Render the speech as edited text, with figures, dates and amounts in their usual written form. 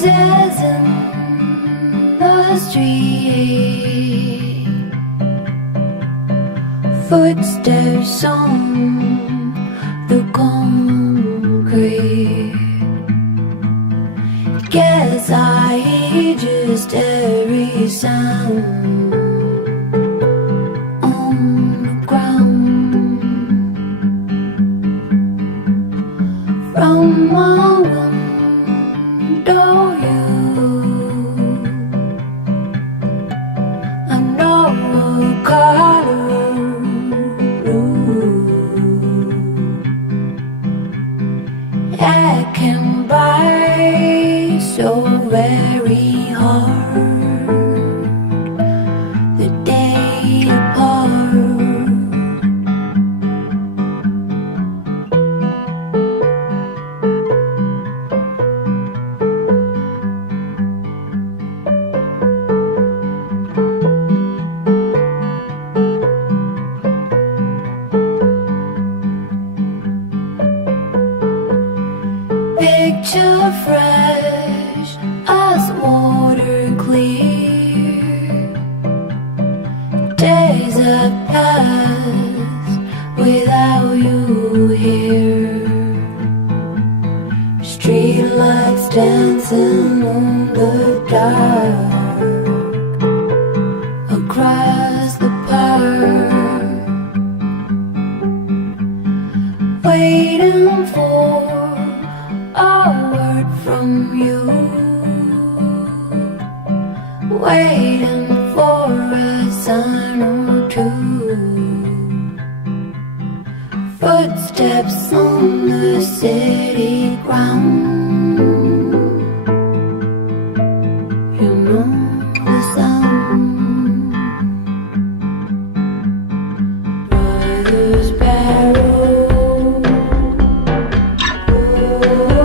Voices in the street, footsteps on the concrete. Guess I hear just every sound on the ground. From my window I know a color blue. I can bite so very hard the day apart. Picture fresh as water clear. Days have passed without you here. Streetlights dancing on the dark across the park, waiting for a word from you, waiting for a sign or two. Footsteps on the city ground, you know the sound. Brothers Barrow, oh.